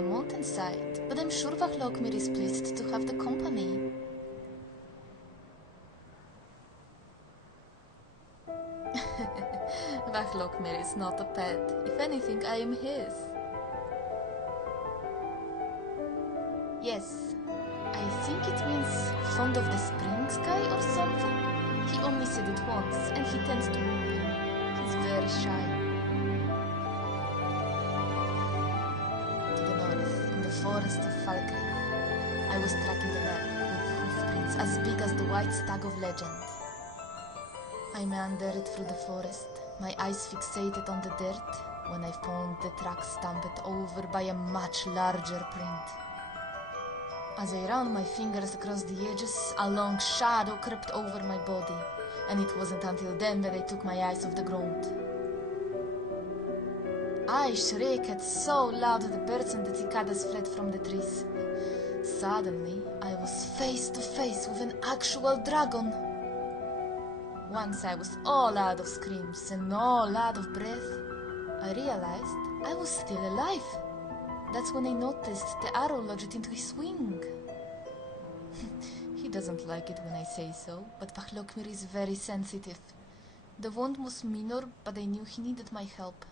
the mountainside, but I'm sure Vachlokmir is pleased to have the company. Vachlokmir is not a pet. If anything, I am his. Yes, I think it means fond of the spring sky or something. He only said it once, and he tends to whimper. He's very shy. To the north, in the forest of Fölkrit, I was tracking an elk with hoofprints as big as the white stag of legend. I meandered through the forest, my eyes fixated on the dirt, when I found the track stamped over by a much larger print. As I ran my fingers across the edges, a long shadow crept over my body, and it wasn't until then that I took my eyes off the ground. I shrieked so loud the birds and the cicadas fled from the trees. Suddenly, I was face to face with an actual dragon. Once I was all out of screams and all out of breath, I realized I was still alive. That's when I noticed the arrow lodged into his wing. He doesn't like it when I say so, but Vachlokmir is very sensitive. The wound was minor, but I knew he needed my help.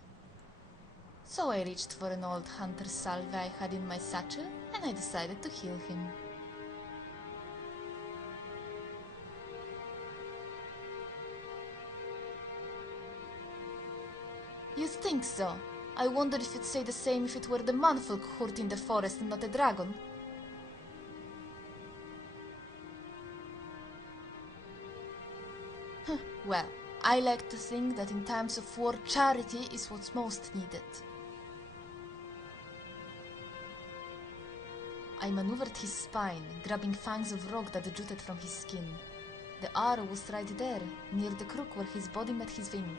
So I reached for an old hunter's salve I had in my satchel, and I decided to heal him. You think so? I wonder if you'd say the same if it were the manfolk who hurt in the forest and not a dragon. Well, I like to think that in times of war, charity is what's most needed. I maneuvered his spine, grabbing fangs of rock that jutted from his skin. The arrow was right there, near the crook where his body met his wing.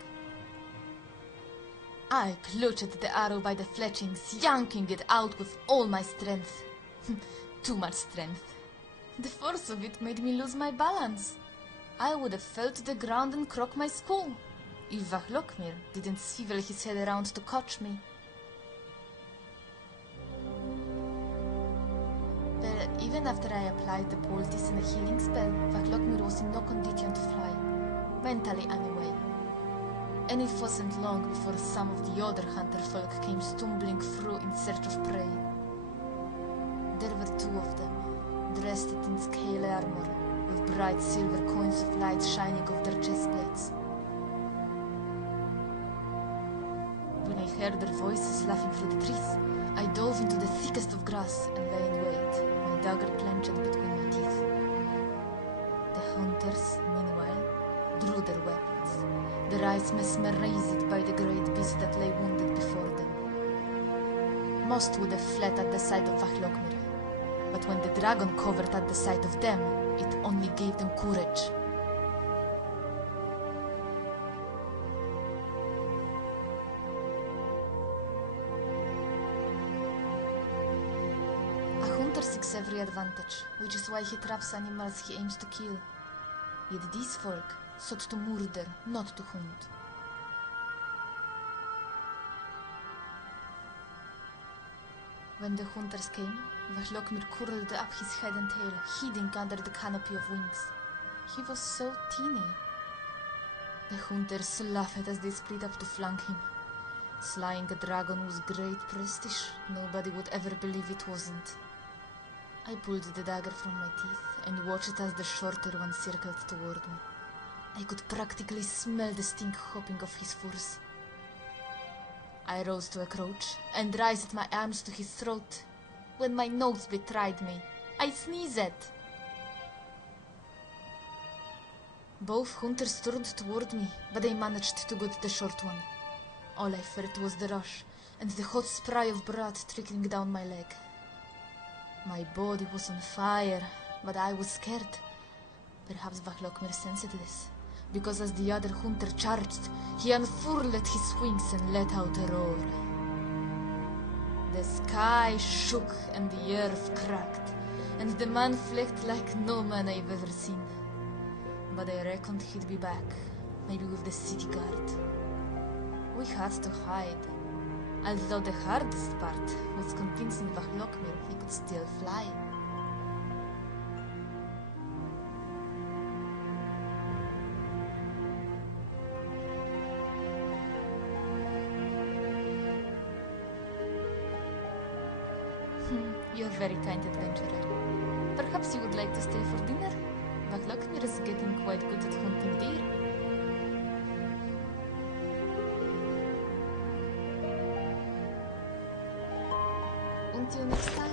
I clutched the arrow by the fletchings, yanking it out with all my strength. Too much strength. The force of it made me lose my balance. I would have fell to the ground and crocked my skull, if Vachlokmir didn't swivel his head around to catch me. But even after I applied the poultice and a healing spell, Vachlokmir was in no condition to fly. Mentally anyway. And it wasn't long before some of the other hunter folk came stumbling through in search of prey. There were two of them, dressed in scale armor, with bright silver coins of light shining off their chestplates. When I heard their voices laughing through the trees, I dove into the thickest of grass and lay in wait, my dagger clenched between my teeth. The hunters, meanwhile, drew their weapons, their eyes mesmerized by the great beast that lay wounded before them. Most would have fled at the sight of Vachlokmir, but when the dragon covered at the sight of them, it only gave them courage. A hunter seeks every advantage, which is why he traps animals he aims to kill. Yet these folk sought to murder, not to hunt. When the hunters came, Vachlokmir curled up his head and tail, hiding under the canopy of wings. He was so teeny. The hunters laughed as they split up to flank him. Slaying a dragon was great prestige. Nobody would ever believe it wasn't. I pulled the dagger from my teeth and watched as the shorter one circled toward me. I could practically smell the stink hopping off his furs. I rose to a crouch and raised my arms to his throat. When my nose betrayed me, I sneezed. Both hunters turned toward me, but I managed to get the short one. All I felt was the rush and the hot spray of blood trickling down my leg. My body was on fire, but I was scared. Perhaps Vachlokmir sensed this, because as the other hunter charged, he unfurled his wings and let out a roar. The sky shook and the earth cracked, and the man flaked like no man I've ever seen. But I reckoned he'd be back, maybe with the city guard. We had to hide. Although the hardest part was convincing Vahlokmir he could still fly. You're very kind, adventurer. Perhaps you would like to stay for dinner? Vahlokmir is getting quite good at hunting deer. Until next time.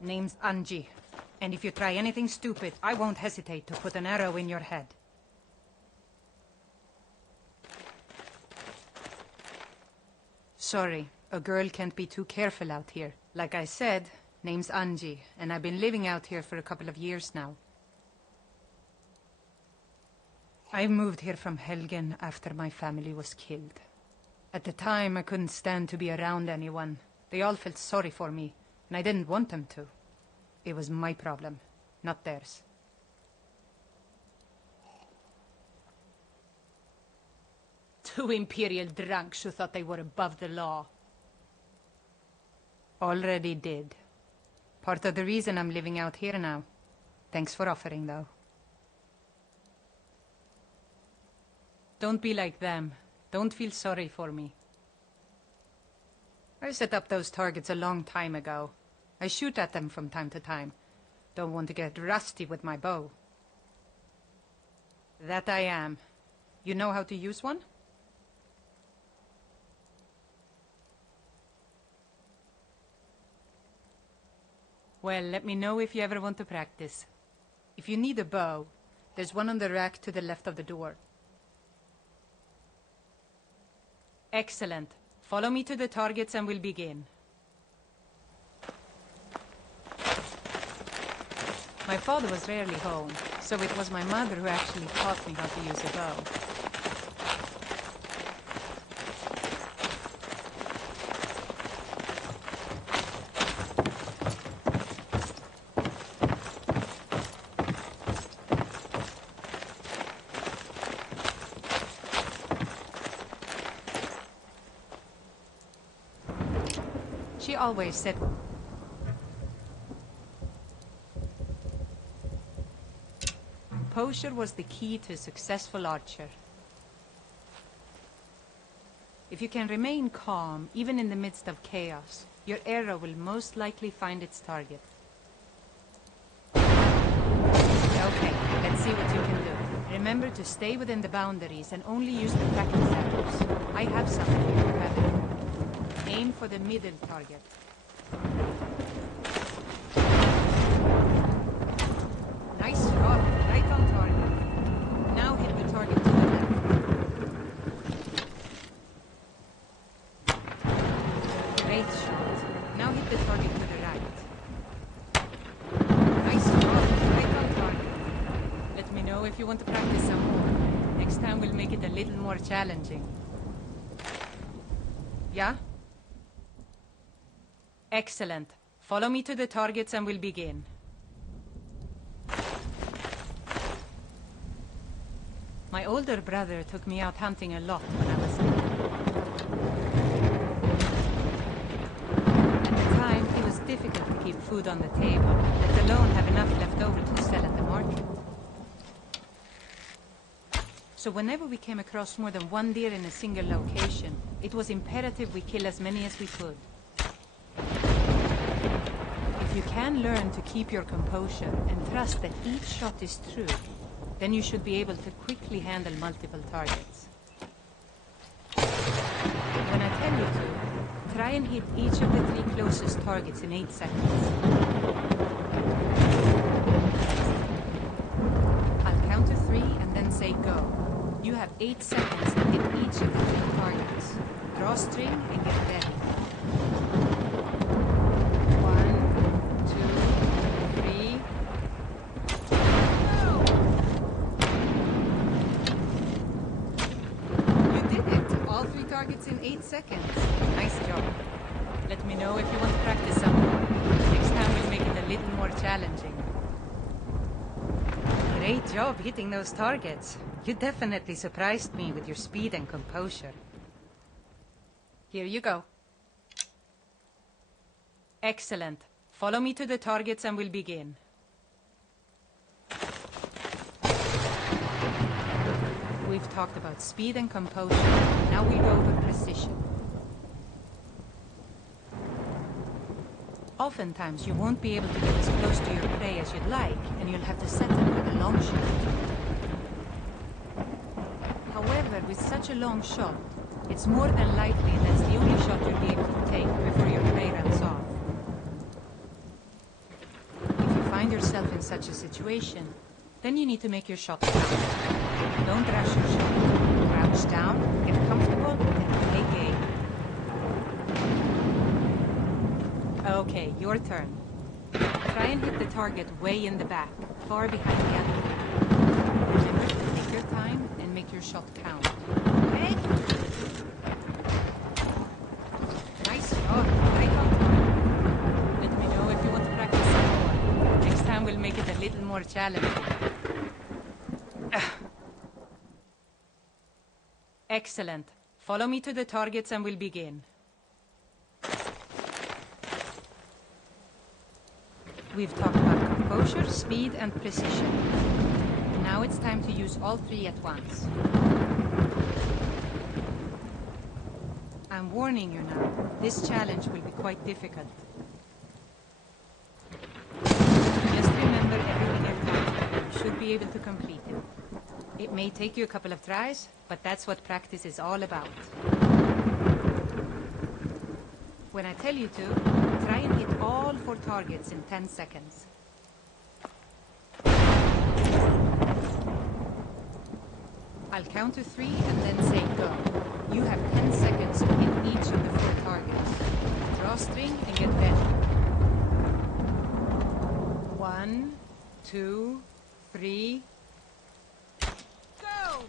Name's Anji, and if you try anything stupid, I won't hesitate to put an arrow in your head. Sorry, a girl can't be too careful out here. Like I said, name's Anji, and I've been living out here for a couple of years now. I moved here from Helgen after my family was killed. At the time, I couldn't stand to be around anyone. They all felt sorry for me, and I didn't want them to. It was my problem, not theirs. Two Imperial drunks who thought they were above the law. Already did. Part of the reason I'm living out here now. Thanks for offering, though. Don't be like them. Don't feel sorry for me. I set up those targets a long time ago. I shoot at them from time to time. Don't want to get rusty with my bow. That I am. You know how to use one? Well, let me know if you ever want to practice. If you need a bow, there's one on the rack to the left of the door. Excellent. Follow me to the targets and we'll begin. My father was rarely home, so it was my mother who actually taught me how to use a bow. She always said, composure was the key to a successful archer. If you can remain calm, even in the midst of chaos, your arrow will most likely find its target. Okay, let's see what you can do. Remember to stay within the boundaries and only use the practice arrows. I have some for you, rather. Aim for the middle target. Nice shot, right on target. Now hit the target to the left. Great shot. Now hit the target to the right. Nice shot, right on target. Let me know if you want to practice some more. Next time we'll make it a little more challenging. Yeah? Excellent. Follow me to the targets and we'll begin. My older brother took me out hunting a lot when I was little. At the time, it was difficult to keep food on the table, let alone have enough left over to sell at the market. So whenever we came across more than one deer in a single location, It was imperative we kill as many as we could. If you can learn to keep your composure and trust that each shot is true, then you should be able to quickly handle multiple targets. When I tell you to, try and hit each of the 3 closest targets in 8 seconds. I'll count to 3 and then say go. You have 8 seconds to hit each of the 3 targets. Draw string and get ready. 1, 2, 3. Go! You did it! All 3 targets in 8 seconds. Nice job. Let me know if you want to practice some more. Next time we'll make it a little more challenging. Great job hitting those targets. You definitely surprised me with your speed and composure. Here you go. Excellent. Follow me to the targets and we'll begin. We've talked about speed and composure. Now we'll go over precision. Oftentimes you won't be able to get as close to your prey as you'd like, and you'll have to settle with a long shot. However, with such a long shot, it's more than likely that's the only shot you'll be able to take before your prey runs off. If you find yourself in such a situation, then you need to make your shot count. Don't rush your shot. Crouch down, get comfortable, and play game. Okay, your turn. Try and hit the target way in the back, far behind the enemy. Remember to take your time and make your shot count. Okay? Nice shot. Right on time. Let me know if you want to practice some more. Next time we'll make it a little more challenging. Excellent. Follow me to the targets and we'll begin. We've talked about composure, speed, and precision. Now it's time to use all 3 at once. I'm warning you now, this challenge will be quite difficult. Just remember everything I've taught you. You should be able to complete it. It may take you a couple of tries, but that's what practice is all about. When I tell you to, try and hit all 4 targets in 10 seconds. I'll count to 3 and then say go. You have 10 seconds to hit each of the 4 targets. Draw string and get ready. 1, 2, 3. Go!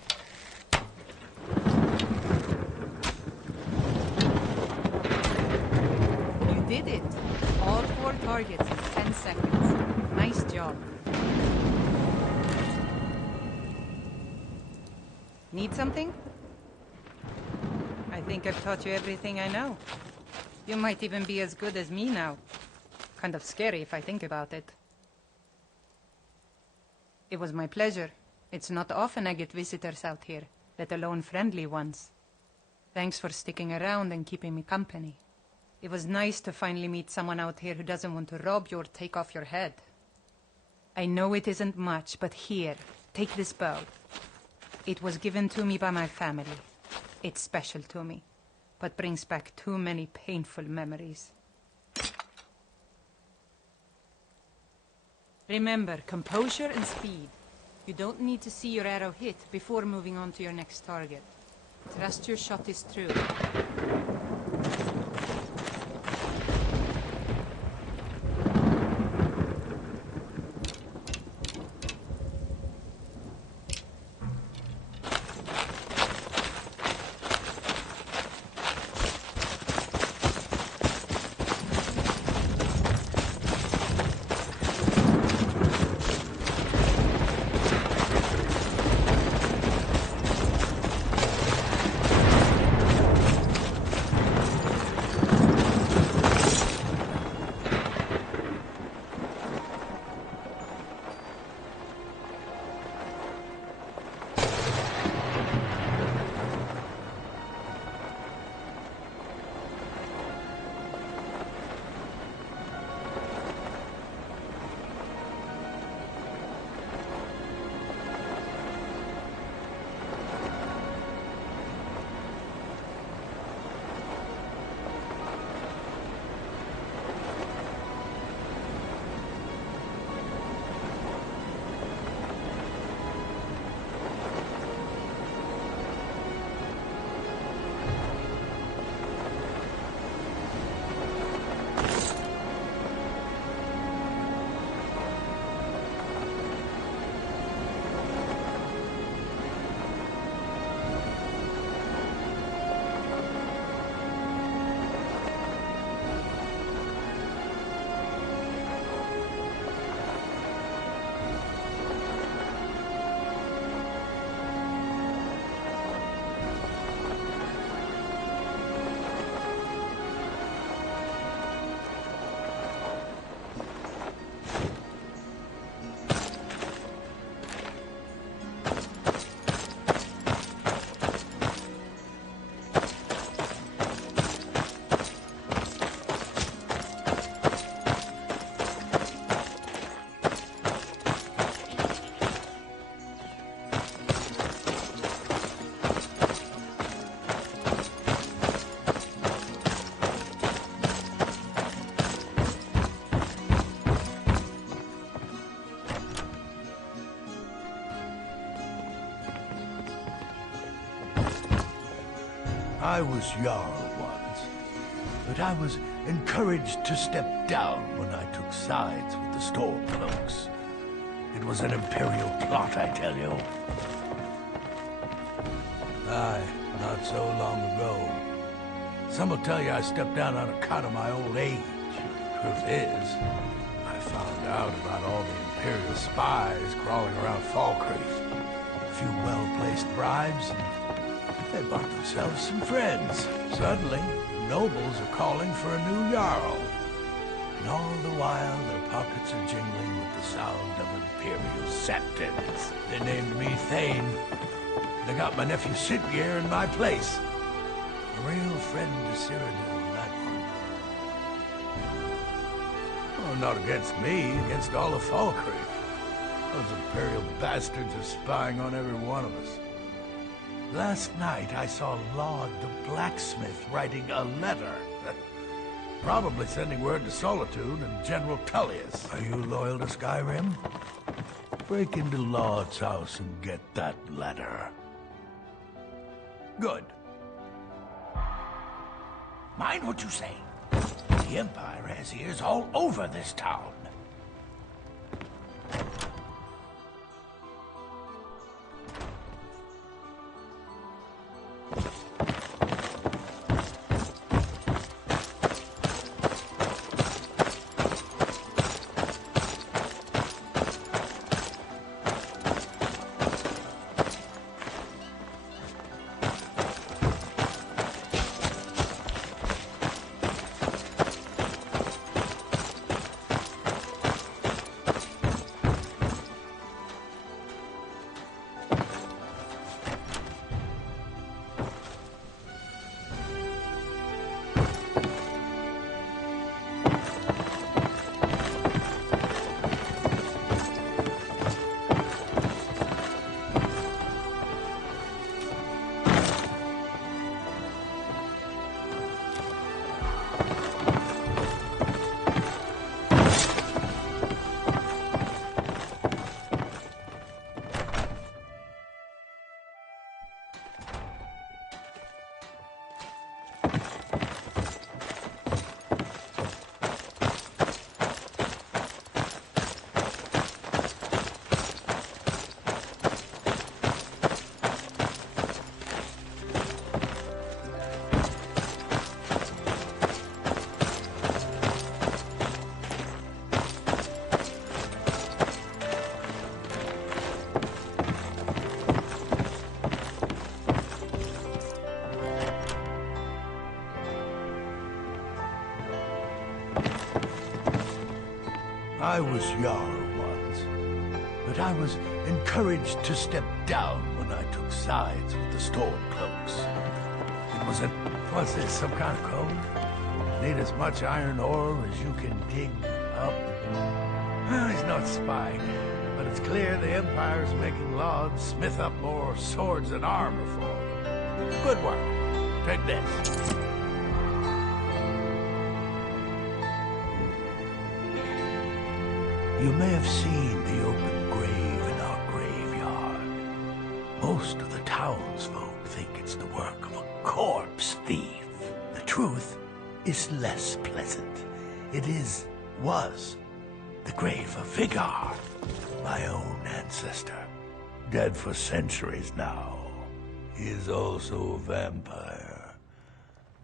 Did it! All 4 targets in 10 seconds. Nice job. Need something? I think I've taught you everything I know. You might even be as good as me now. Kind of scary if I think about it. It was my pleasure. It's not often I get visitors out here, let alone friendly ones. Thanks for sticking around and keeping me company. It was nice to finally meet someone out here who doesn't want to rob you or take off your head. I know it isn't much, but here, take this bow. It was given to me by my family. It's special to me, but brings back too many painful memories. Remember, composure and speed. You don't need to see your arrow hit before moving on to your next target. Trust your shot is true. I was Jarl once, but I was encouraged to step down when I took sides with the Stormcloaks. It was an Imperial plot, I tell you. Aye, not so long ago. Some will tell you I stepped down on account of my old age. Truth is, I found out about all the Imperial spies crawling around Folkrit. A few well-placed bribes, and they bought themselves some friends. Suddenly, nobles are calling for a new Jarl. And all the while, their pockets are jingling with the sound of Imperial sentence. They named me Thane. They got my nephew Siggeir in my place. A real friend to Cyrodiil, that one. Oh, not against me, against all of Folkrit. Those Imperial bastards are spying on every one of us. Last night, I saw Laud the blacksmith writing a letter. Probably sending word to Solitude and General Tullius. Are you loyal to Skyrim? Break into Laud's house and get that letter. Good. Mind what you say. The Empire has ears all over this town. I was Jarl once, but I was encouraged to step down when I took sides with the Stormcloaks. It was what's this, some kind of code? Need as much iron ore as you can dig up. Well, he's not spying, but it's clear the Empire's making Laud smith up more swords and armor for them. Good work. Take this. You may have seen the open grave in our graveyard. Most of the townsfolk think it's the work of a corpse thief. The truth is less pleasant. It was the grave of Vigar, my own ancestor. Dead for centuries now. He is also a vampire.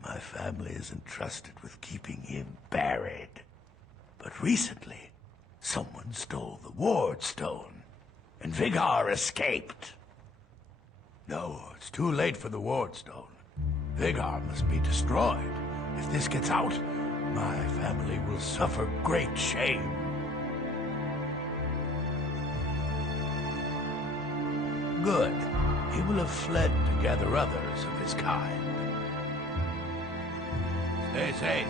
My family is entrusted with keeping him buried. But recently, someone stole the Ward Stone, and Vigar escaped. No, it's too late for the Ward Stone. Vigar must be destroyed. If this gets out, my family will suffer great shame. Good. He will have fled to gather others of his kind. Stay safe.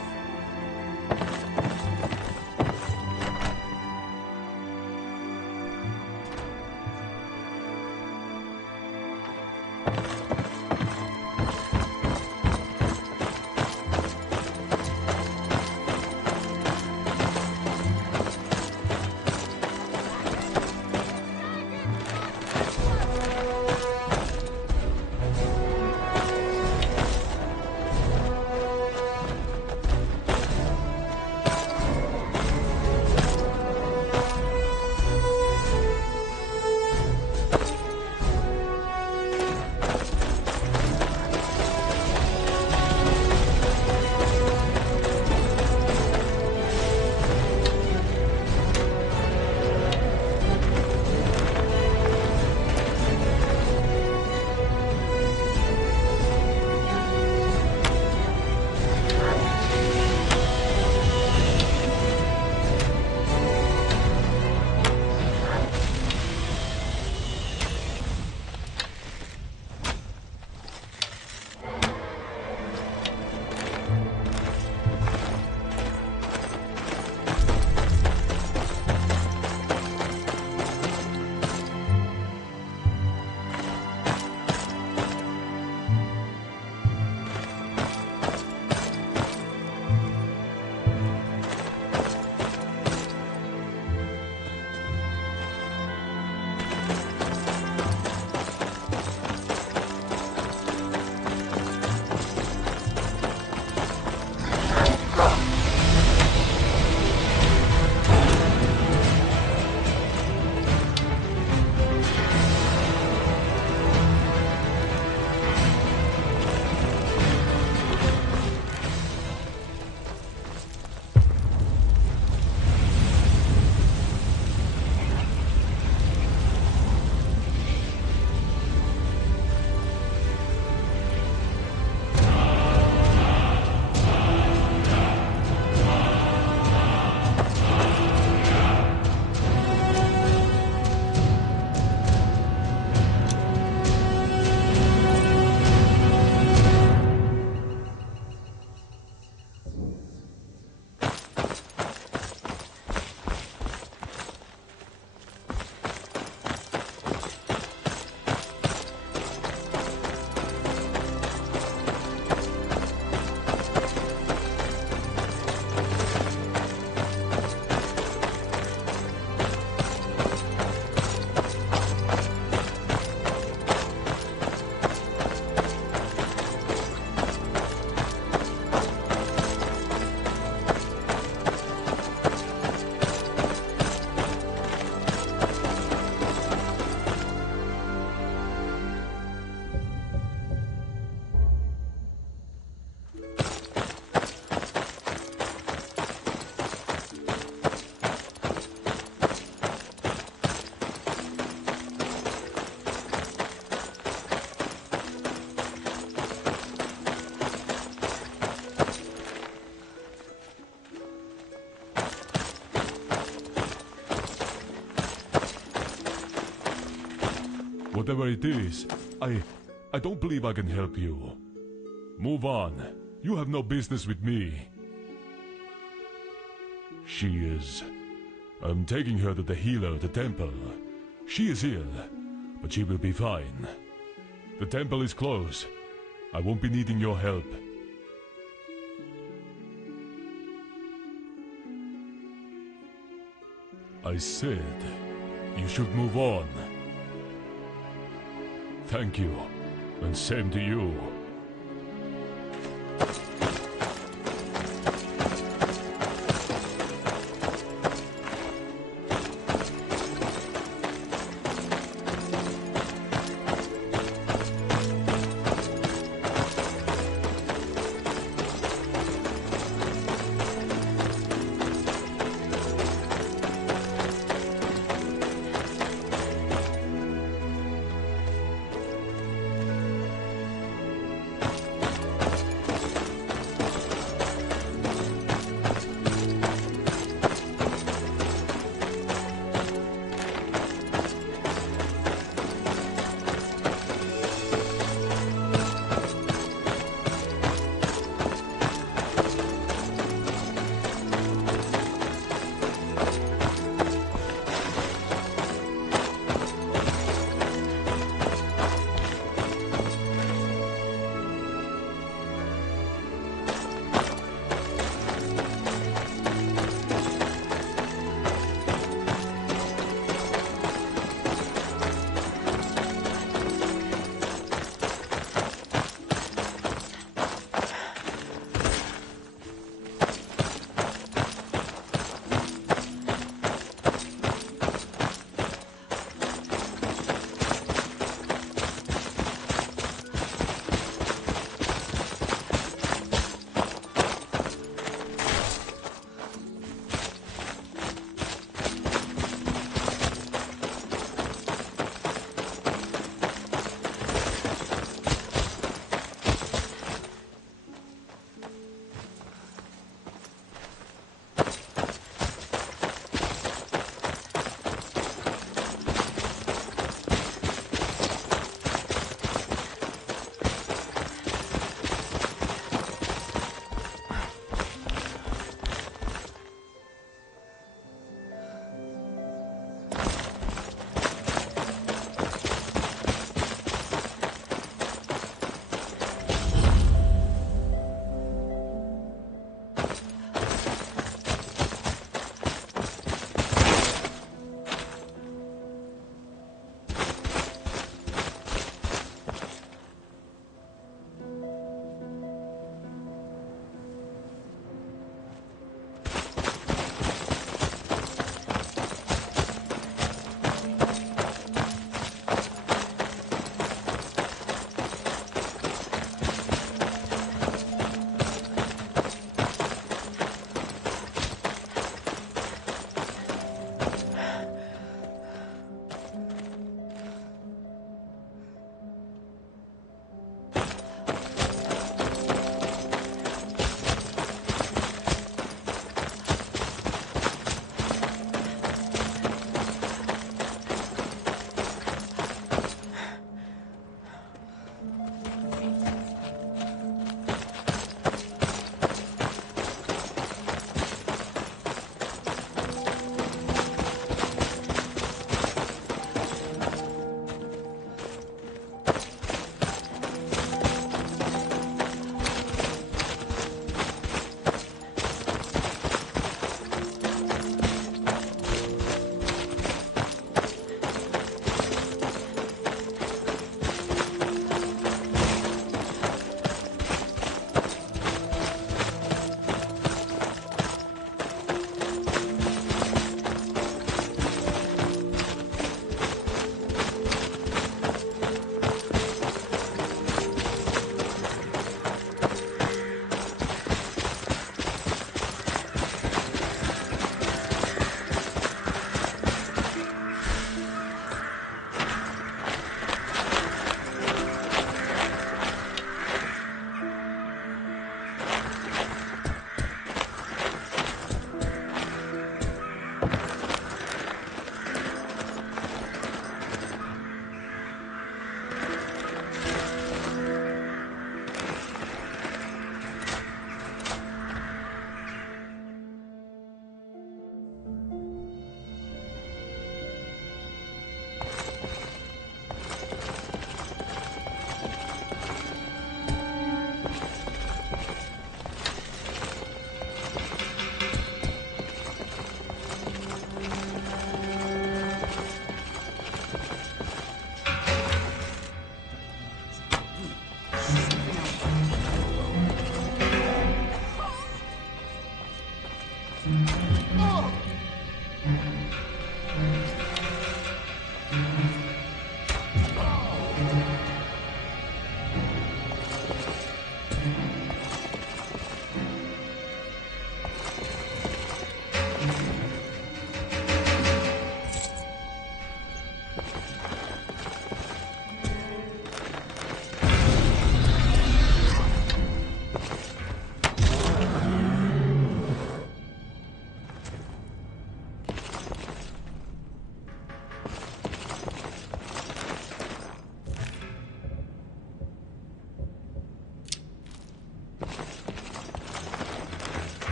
Whatever it is, I don't believe I can help you. Move on. You have no business with me. She is... I'm taking her to the healer at the temple. She is ill, but she will be fine. The temple is closed. I won't be needing your help. I said you should move on. Thank you, and same to you.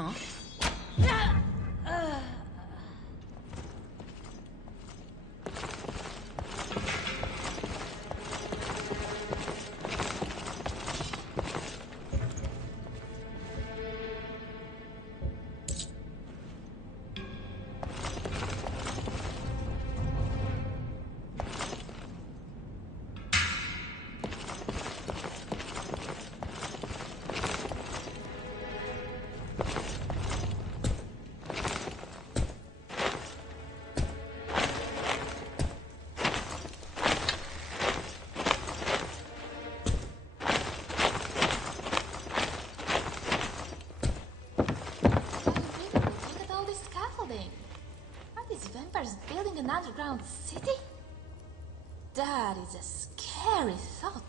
Huh? Building an underground city? That is a scary thought.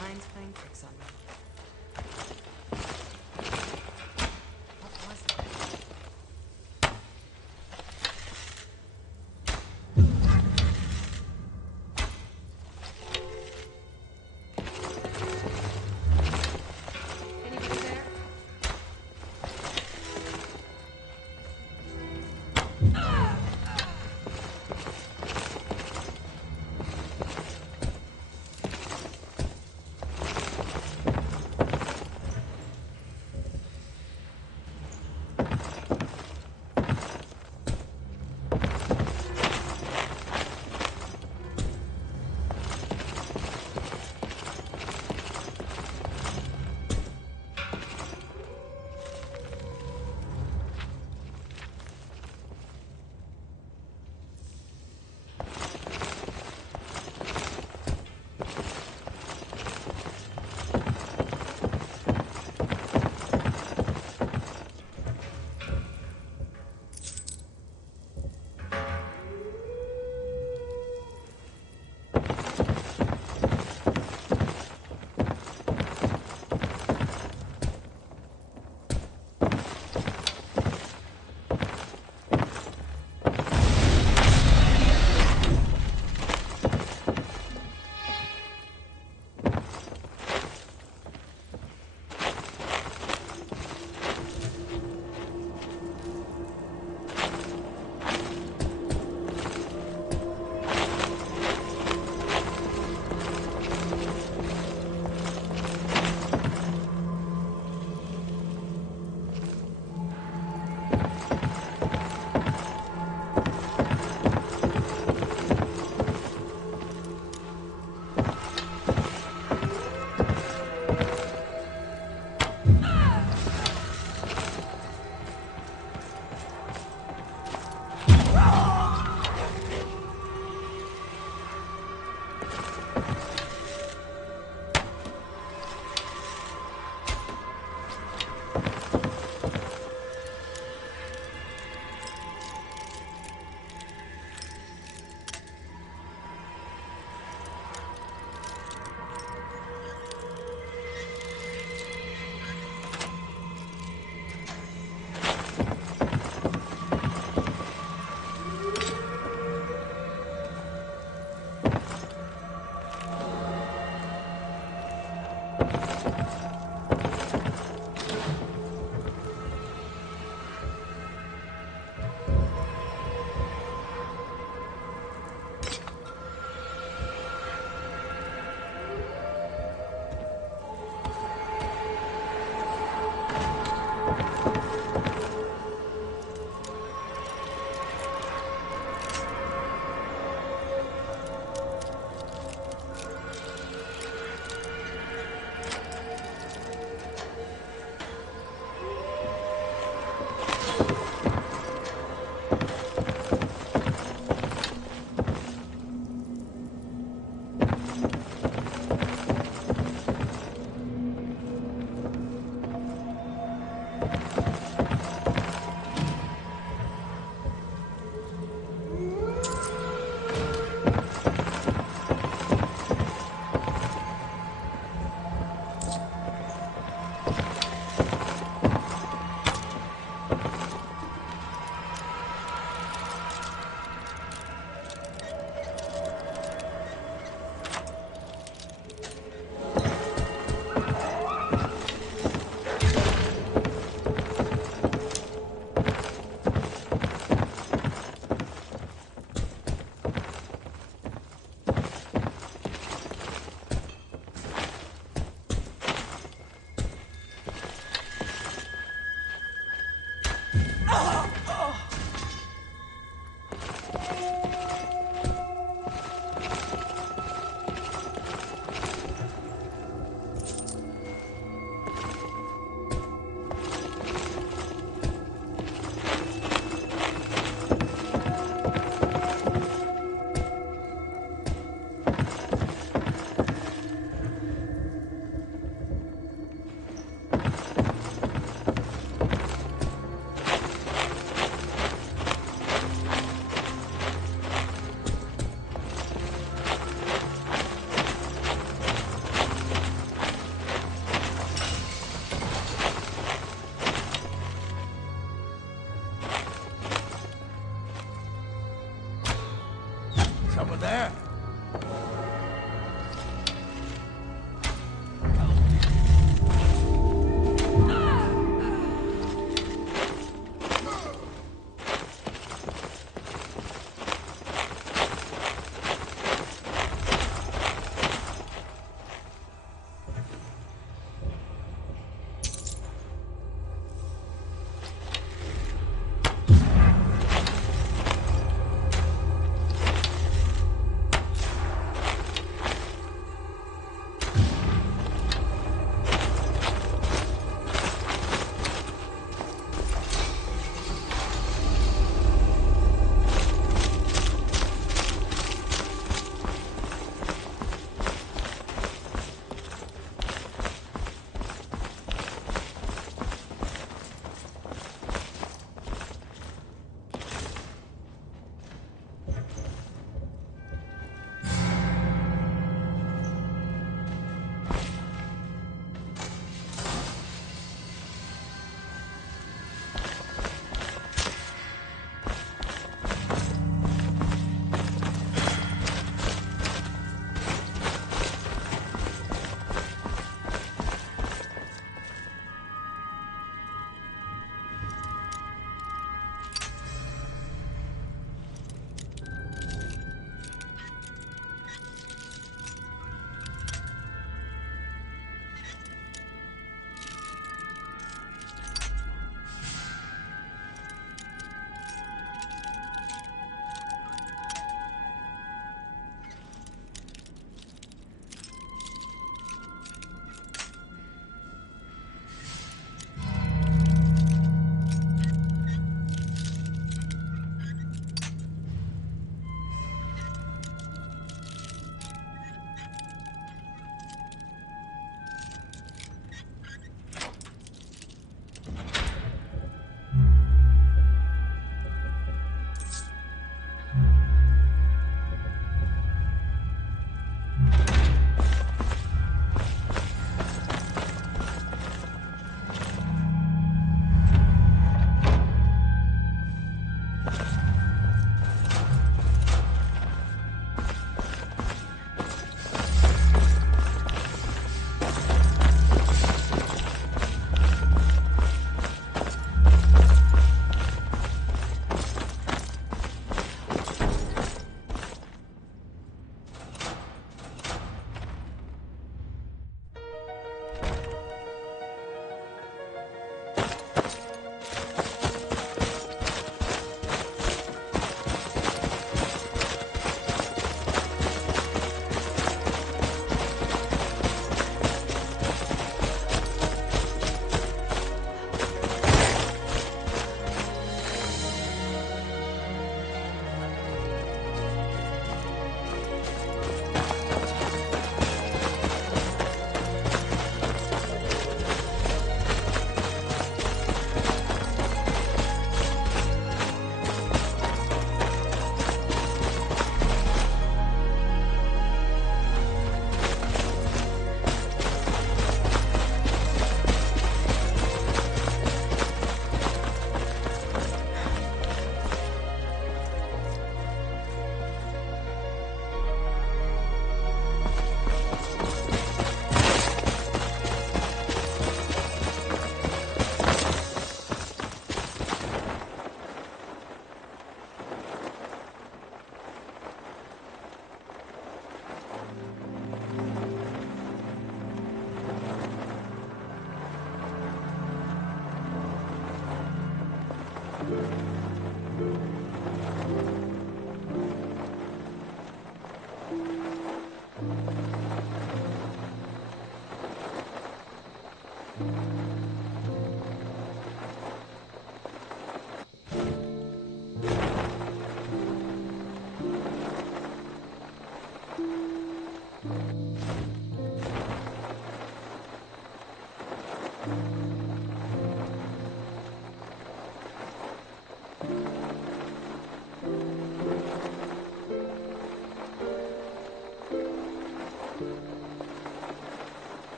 Mine's playing tricks on me.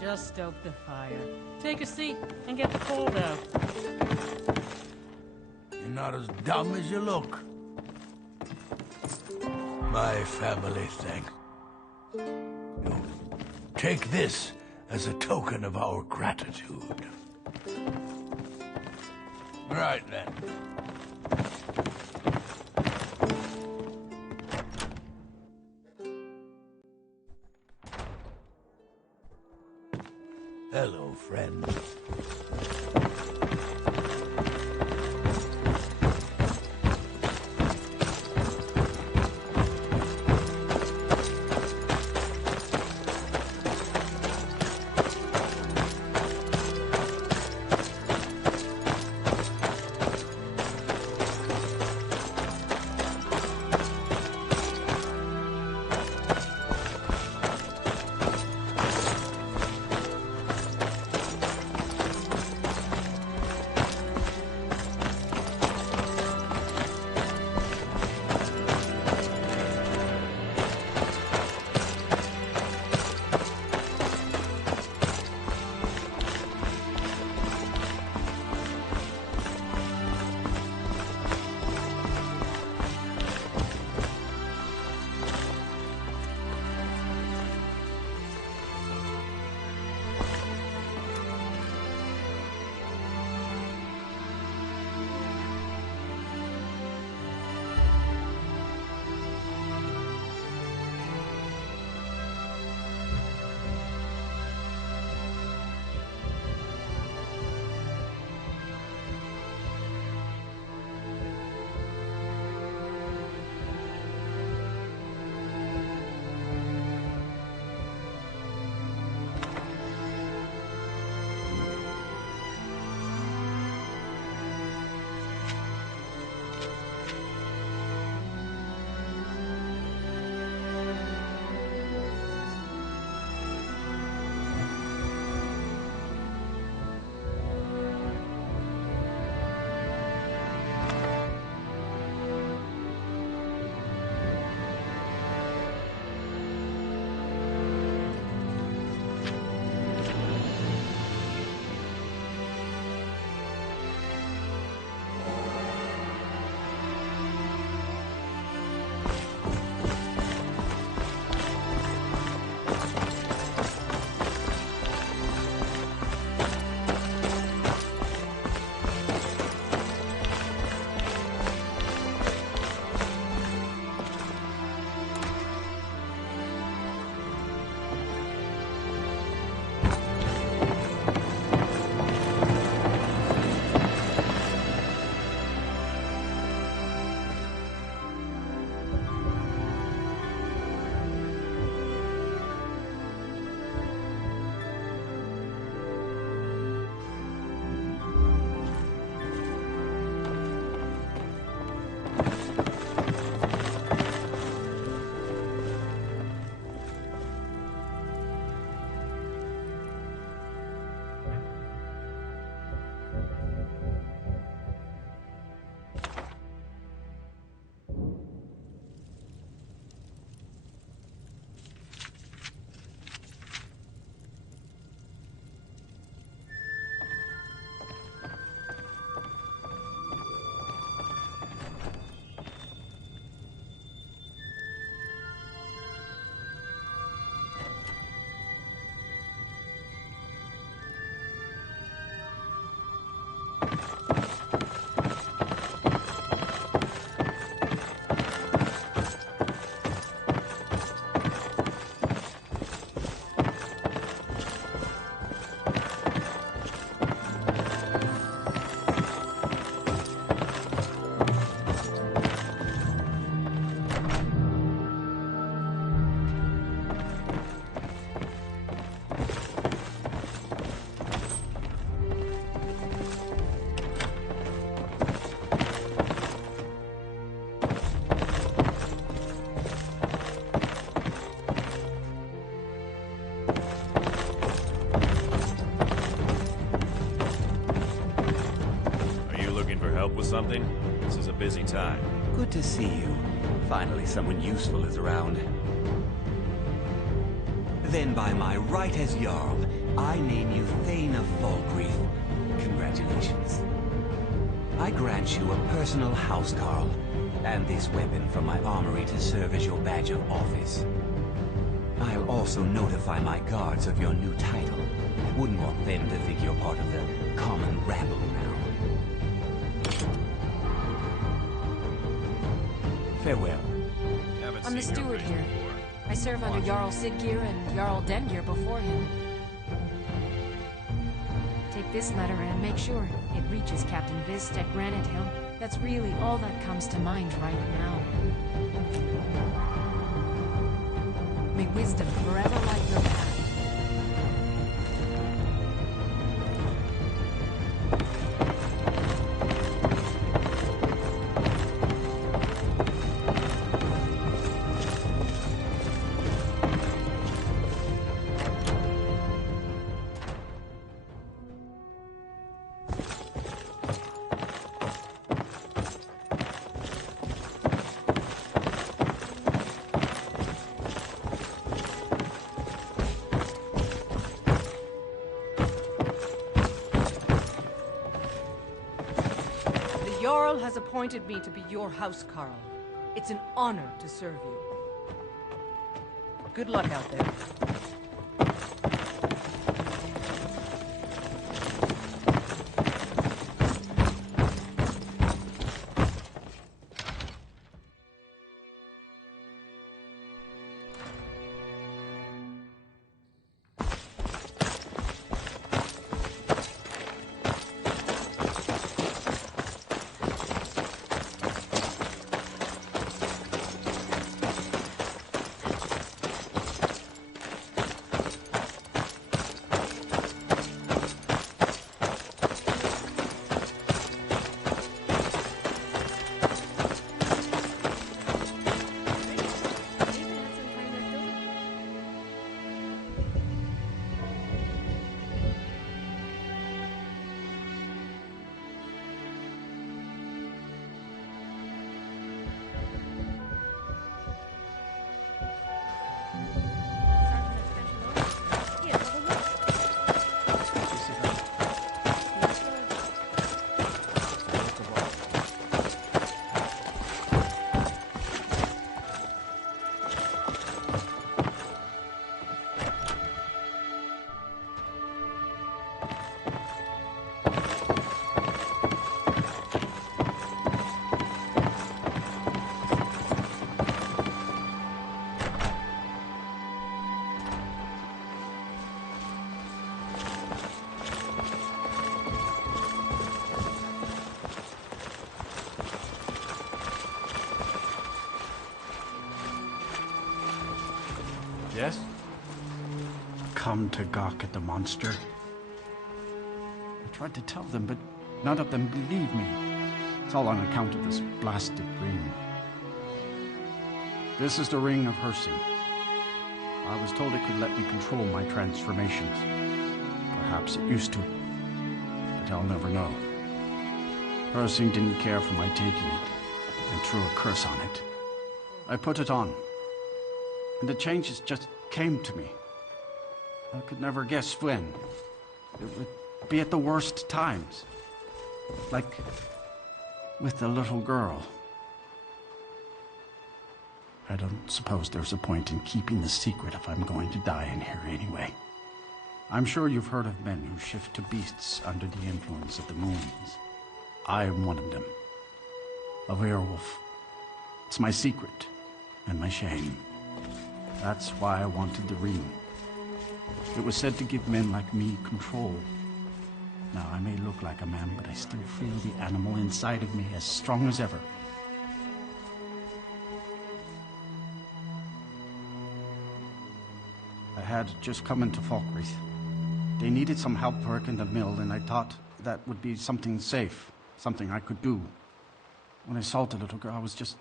Just stoke the fire. Take a seat and get the cold out. You're not as dumb as you look. My family thanks. You take this as a token of our gratitude. Right then. Hello, friend. with something? This is a busy time. Good to see you. Finally someone useful is around. Then by my right as Jarl, I name you Thane of Folkrit. Congratulations. I grant you a personal housecarl, and this weapon from my armory to serve as your badge of office. I'll also notify my guards of your new title. Wouldn't want them to think you're part of the common rabble now. Farewell. I'm the steward here. I serve under Jarl Siggeir and Jarl Dengeier before him. Take this letter and make sure it reaches Captain Vist at Granite Hill. That's really all that comes to mind right now. May wisdom forever light your path. The Jarl has appointed me to be your housecarl. It's an honor to serve you. Good luck out there. Yes? Come to gawk at the monster. I tried to tell them, but none of them believed me. It's all on account of this blasted ring. This is the ring of Hersing. I was told it could let me control my transformations. Perhaps it used to, but I'll never know. Hersing didn't care for my taking it, and threw a curse on it. I put it on, and the changes just came to me. I could never guess when. It would be at the worst times. Like with the little girl. I don't suppose there's a point in keeping the secret if I'm going to die in here anyway. I'm sure you've heard of men who shift to beasts under the influence of the moons. I am one of them. A werewolf. It's my secret and my shame. That's why I wanted the ring. It was said to give men like me control. Now, I may look like a man, but I still feel the animal inside of me as strong as ever. I had just come into Folkrit. They needed some help working the mill, and I thought that would be something safe, something I could do. When I saw the little girl, I was just...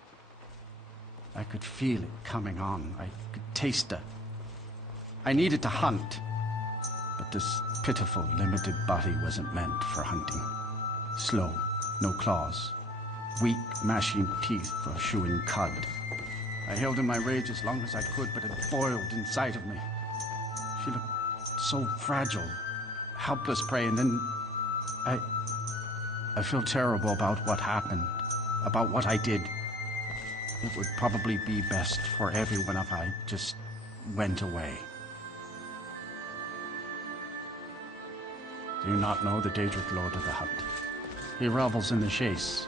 I could feel it coming on. I could taste it. I needed to hunt. But this pitiful, limited body wasn't meant for hunting. Slow, no claws. Weak, mashing teeth for chewing cud. I held in my rage as long as I could, but it boiled inside of me. She looked so fragile, helpless prey, and then I feel terrible about what happened, about what I did. It would probably be best for everyone if I just went away. Do you not know the Daedric Lord of the Hunt? He revels in the chase,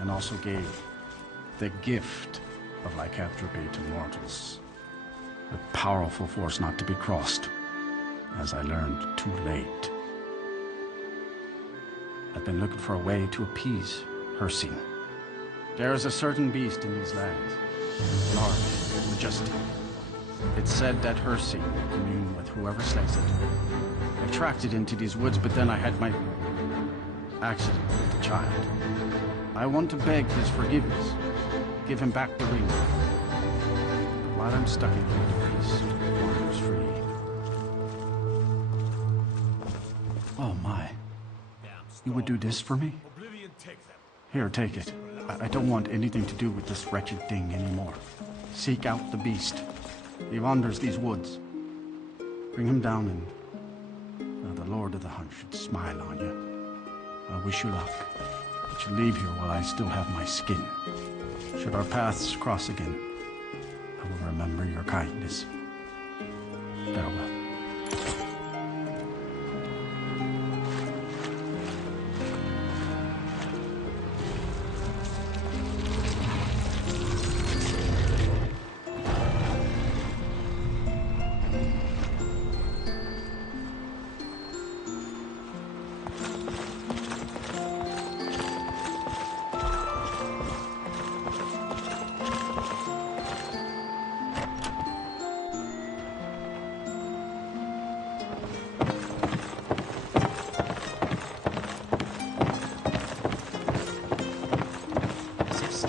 and also gave the gift of lycanthropy to mortals. A powerful force not to be crossed, as I learned too late. I've been looking for a way to appease Hircine. There is a certain beast in these lands, large, majestic. It's said that Hircine will commune with whoever slays it. I tracked it into these woods, but then I had my accident with the child. I want to beg his forgiveness, give him back the ring. But while I'm stuck in here, the beast wanders free. Oh my. You would do this for me? Here, take it. I don't want anything to do with this wretched thing anymore. Seek out the beast. He wanders these woods. Bring him down and the Lord of the Hunt should smile on you. I wish you luck. But you leave here while I still have my skin. Should our paths cross again, I will remember your kindness. Farewell.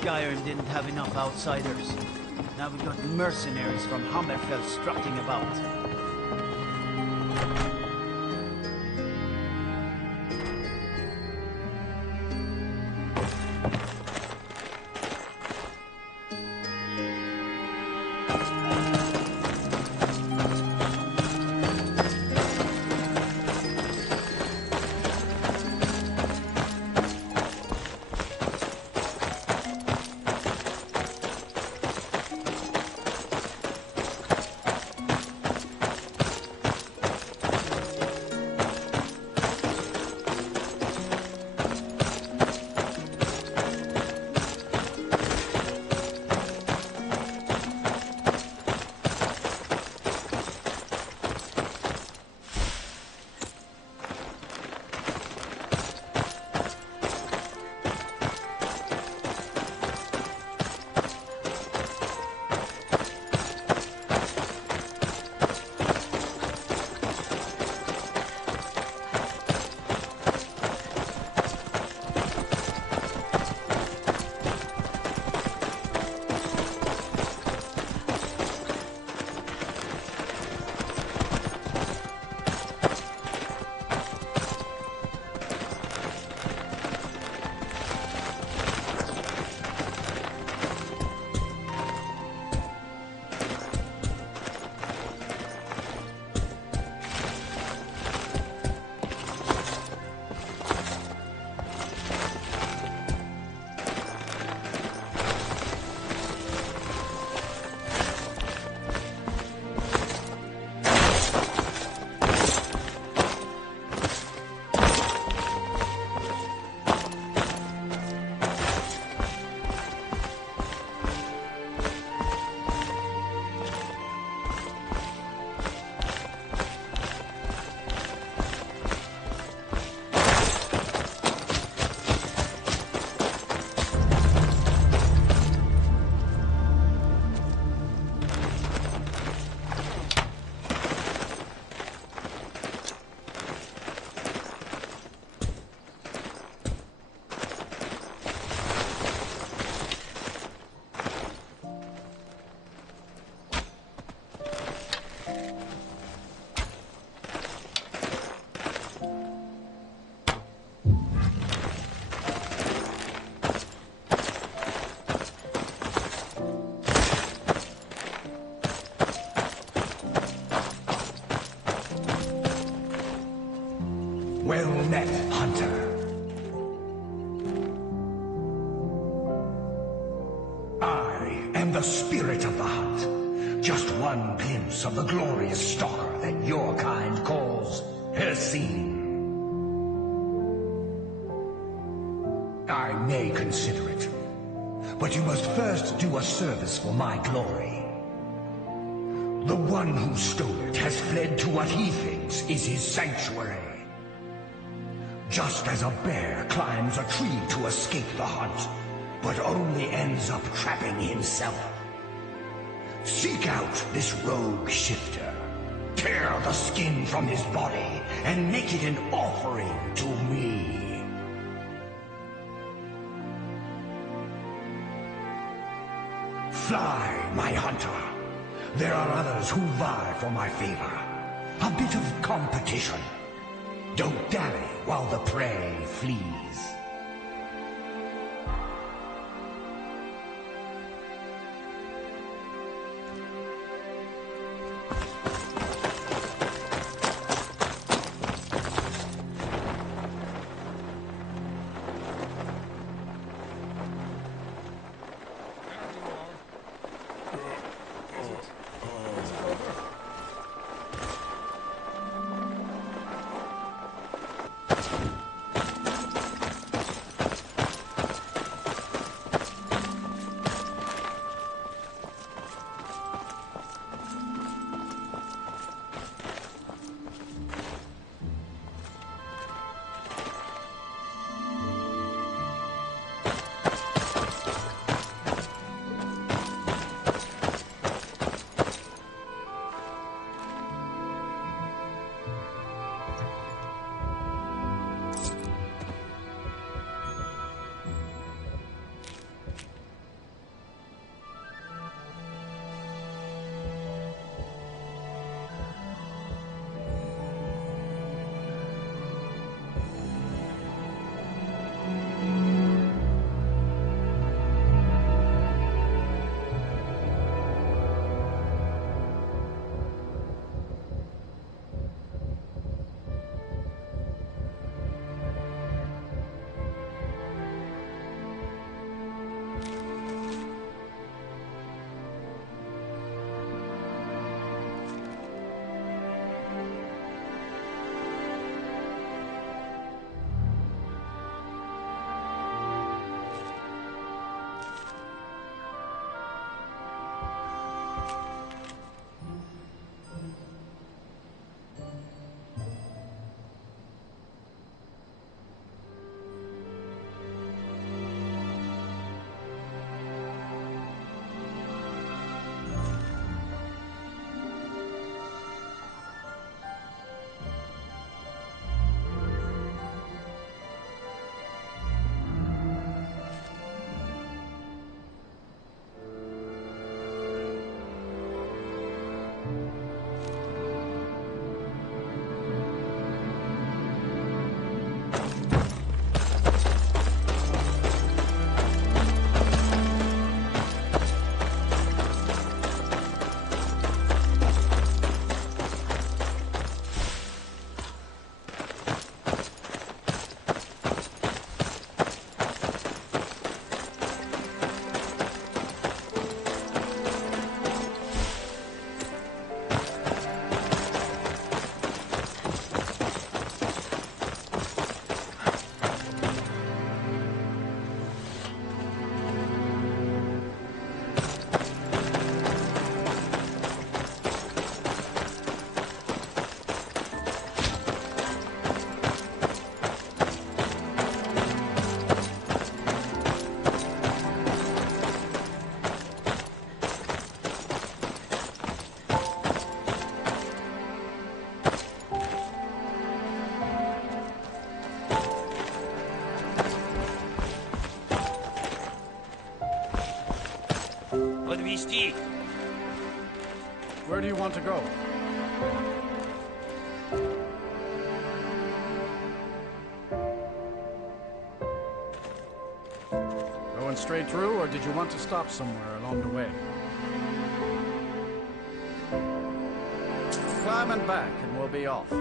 Skyrim didn't have enough outsiders. Now we've got mercenaries from Hammerfell strutting about. Well met, hunter. I am the spirit of the hunt. Just one glimpse of the glorious stalker that your kind calls Hercine. I may consider it, but you must first do a service for my glory. The one who stole it has fled to what he thinks is his sanctuary. Just as a bear climbs a tree to escape the hunt, but only ends up trapping himself. Seek out this rogue shifter. Tear the skin from his body and make it an offering to me. Fly, my hunter. There are others who vie for my favor. A bit of competition. Don't dally while the prey flees. Where do you want to go? Going straight through, or did you want to stop somewhere along the way? Climb and back, and we'll be off.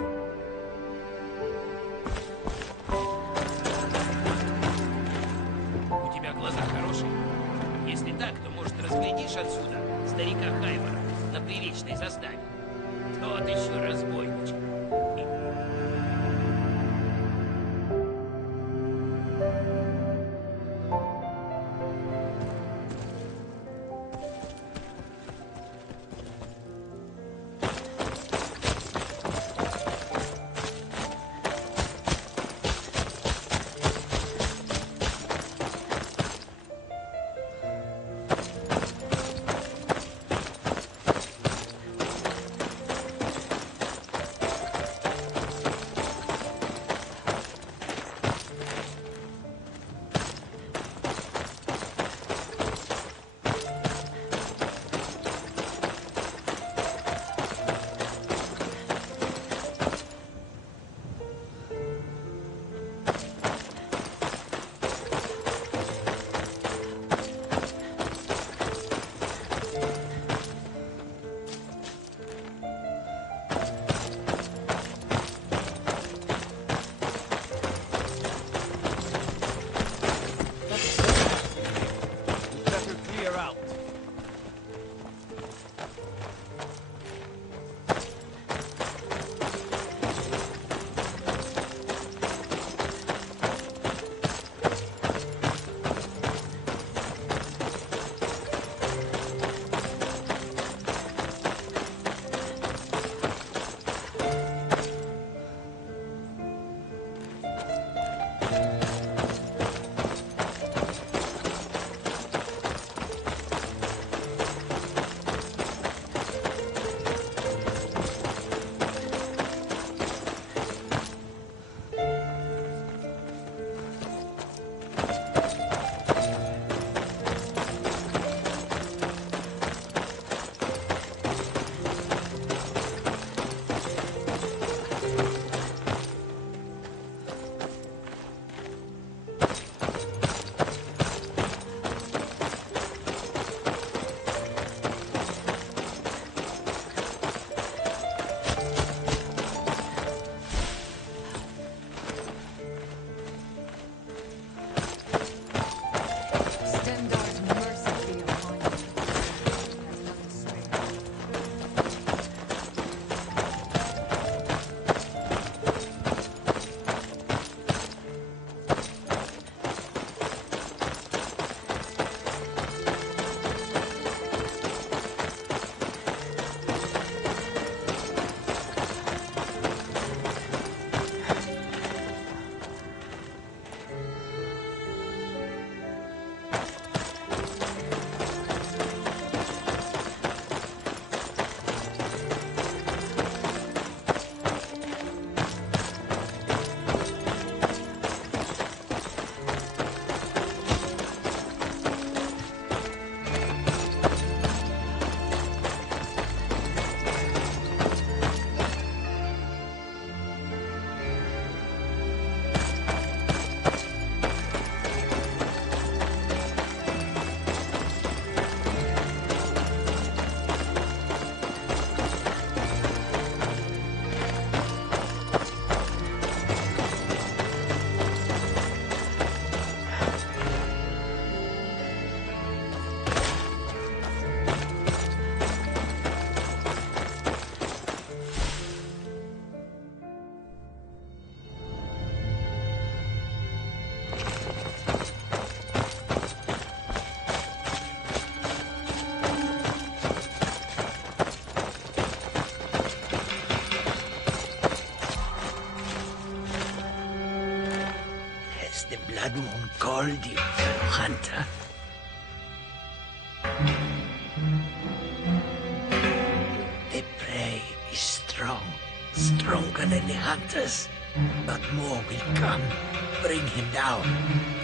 видишь отсюда старика Хайвара на приречной заставе? Тот еще разбойничек. blood moon called you, fellow hunter. The prey is strong, stronger than the hunters. But more will come. Bring him down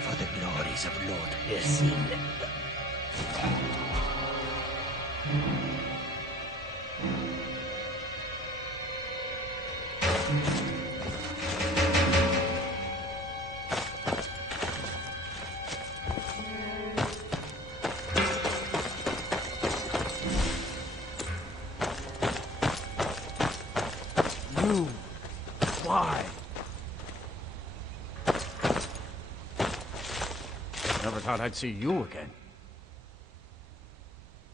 for the glories of Lord Hircine. Why? Never thought I'd see you again.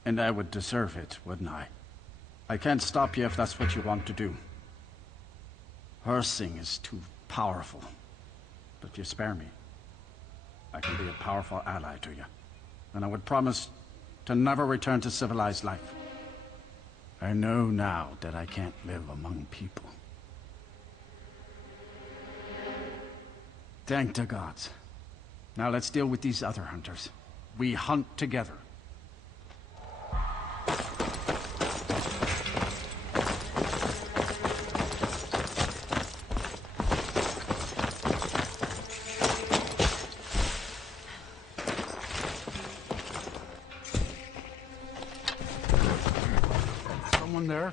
And I would deserve it, wouldn't I? I can't stop you if that's what you want to do. Hersing is too powerful. But if you spare me, I can be a powerful ally to you. And I would promise to never return to civilized life. I know now that I can't live among people. Thank the gods. Now let's deal with these other hunters. We hunt together. Someone there?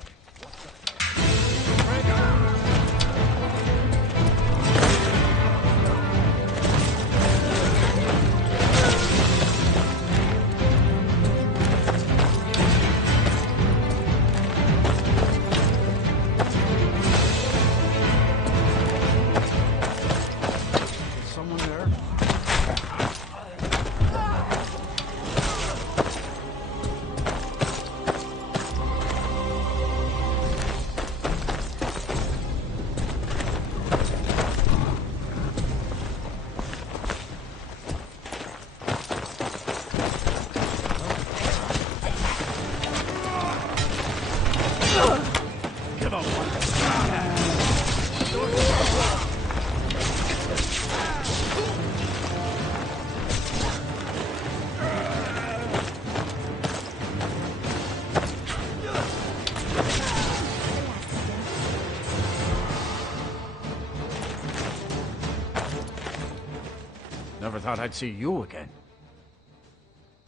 Never thought I'd see you again.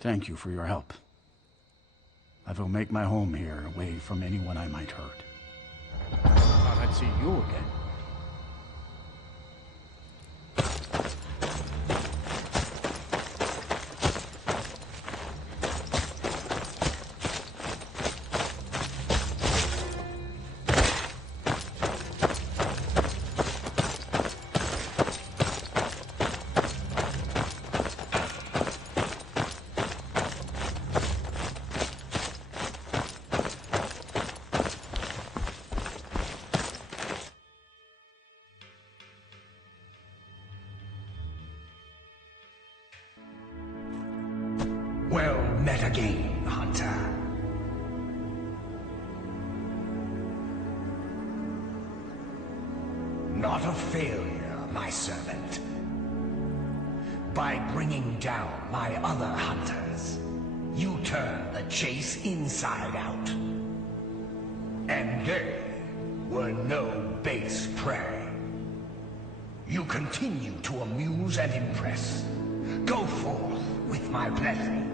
Thank you for your help. I will make my home here, away from anyone I might hurt. Never thought I'd see you again. Well met again, Hunter. Not a failure, my servant. By bringing down my other hunters, you turn the chase inside out. And they were no base prey. You continue to amuse and impress. Go forth with my blessing.